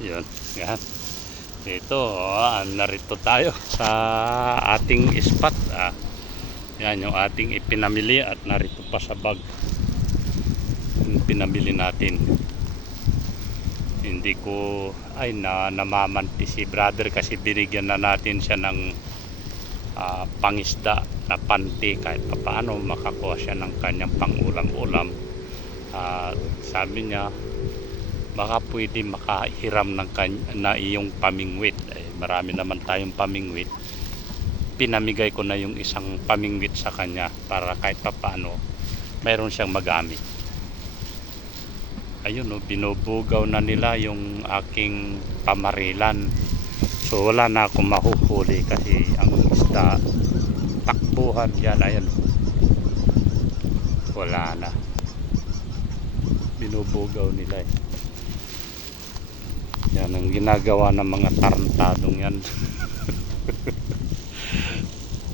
Ayun, yan. Ito, narito tayo sa ating spot. Yan yung ating ipinamili at narito pa sa bag yung pinamili natin. Hindi ko namamanti si brother kasi binigyan na natin siya ng pangisda na panty kahit paano makakuha siya ng kanyang pangulam-ulam. Sabi niya baka pwede makahiram ng na iyong pamingwit. Marami naman tayong pamingwit. Pinamigay ko na yung isang pamingwit sa kanya para kahit paano mayroon siyang magamit. Ayun, binubugaw na nila yung aking pamarilan. So wala na akong mahuhuli kasi ang isda takbuhan yan. Ayan, wala na, binubugaw nila yan ang ginagawa ng mga tarantadong yan.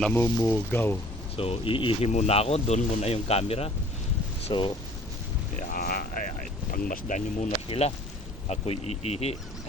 Namumugaw. So iihi muna ako, doon muna yung camera. So pangmasdan nyo muna sila, ako'y iihi.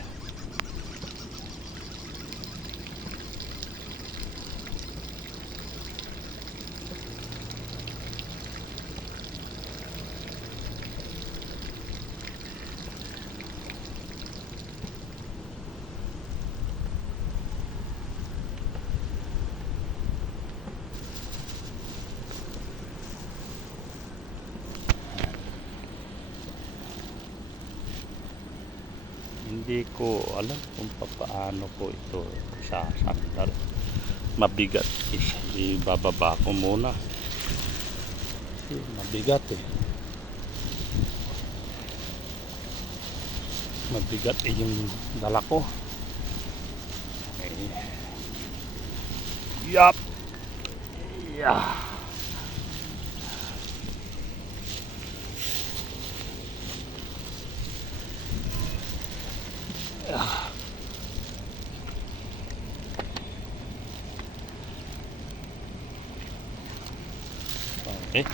Hindi ko alam kung paano ko ito sasandal. Mabigat. Ibababa ko muna. Mabigat Mabigat yung dala ko. Okay. Yup. Yeah. Okay.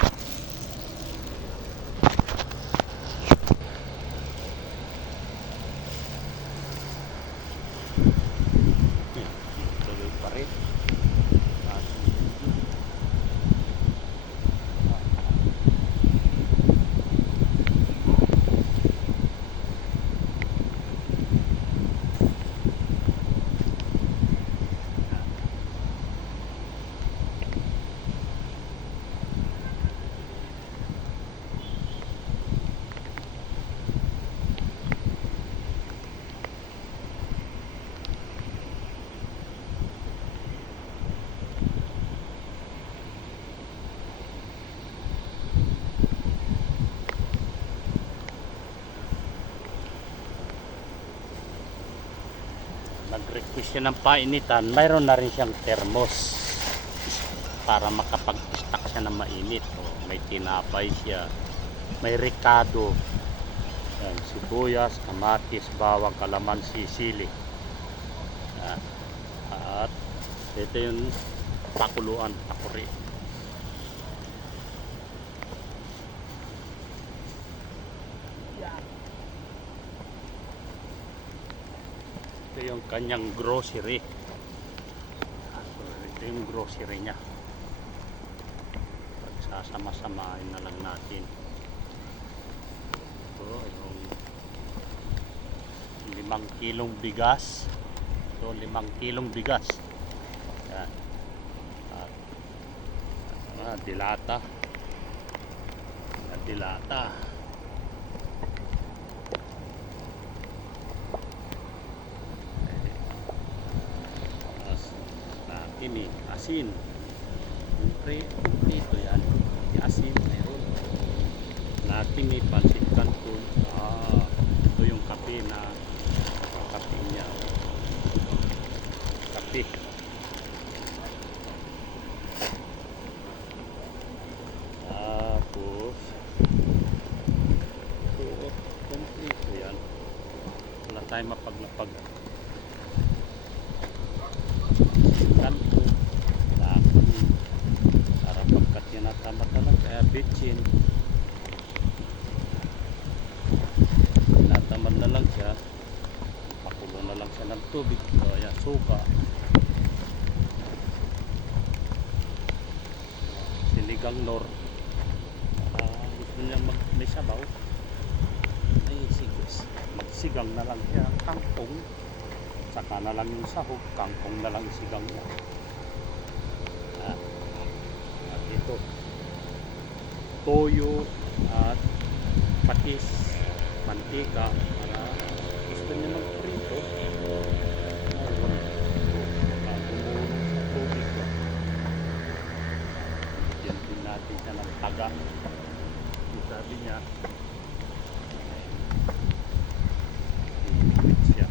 Tuloy pa rin. Nag-request siya ng painitan, mayroon na rin siyang thermos para makapag-stock siya ng mainit. May tinapay siya, may ricado, yan, sibuyas, kamatis, bawang, kalamansi, sili. Yan. At ito yung pakuluan, pakuri. Ito yung kanyang grocery. So, ito yung grocery niya. Pagsasama-samahin na lang natin. Ito yung 5 kilong bigas. Ito 5 kilong bigas. Yan. At dilata. Dilata. Ini asin, ito yan, asin meron natin, may pansit canton. Ito yung kape na kape niya, kape. Tapos ito kompleto yan, wala tayong mapaglapag. Kanto, para pagkat yan natama talaga, kaya bitchin natamad na lang siya. tubig. So, ayan, suka. Sinigang nor. Gusto niya may sabaw. Ay, sigos. Magsigang na lang siya. Kangkong. Saka na lang yung sahog. Kangkong na lang sigang niya. At ito. Toyo at patis. Mantika. Para gusto niya magprito. Gumulong sa tubig ko. Bigyan din natin siya ng taga. Sabi niya siya.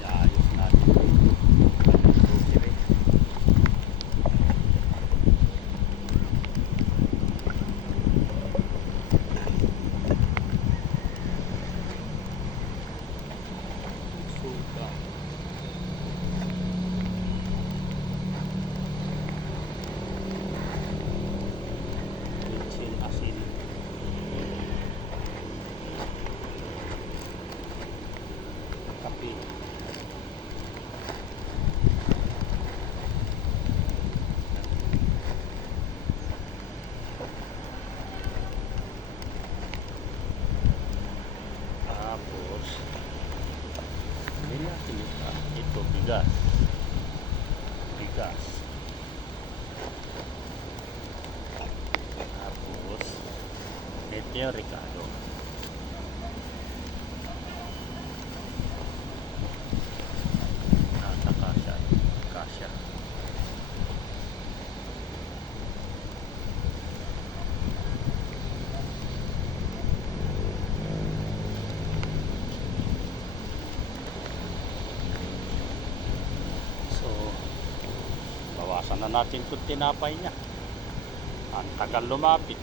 Iayos natin grocery. Suka. Asin. Kape. Tapos hindi natin ito bigas. Tapos ito yung Ricardo. Kasya. So, bawasan na natin itong tinapay niya. Ang tagal lumapit.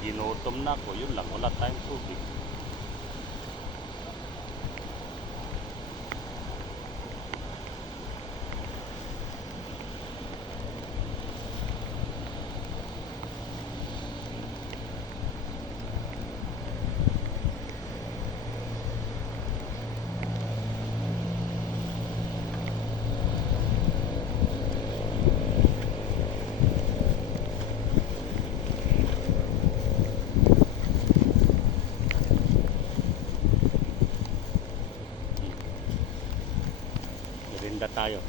Ginutom na ako. Yun lang. Wala tayong tubig. Merinda tayo.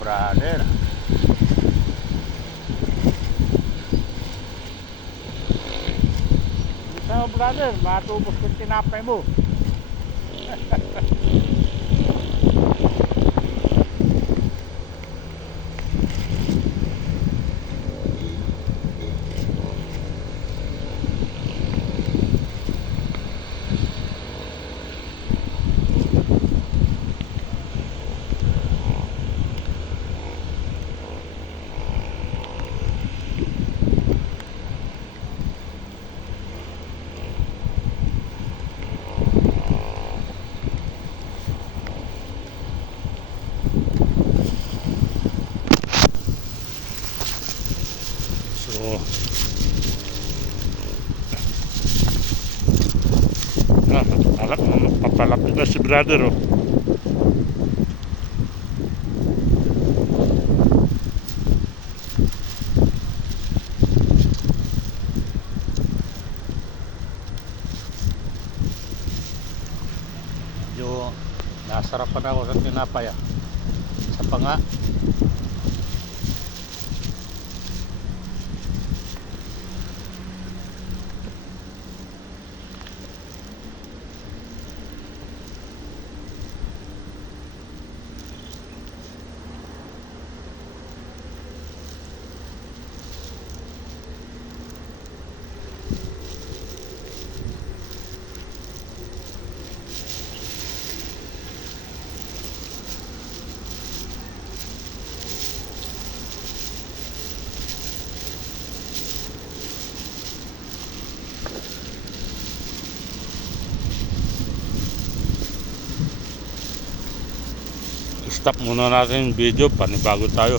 Brother. Gusto mo, brother, matubos kong tinapay mo. So Papalapit na si brother, oh. Medyo nasarapan ako sa tinapay ah. Sa panga. Stop muna natin yung video, panibago tayo.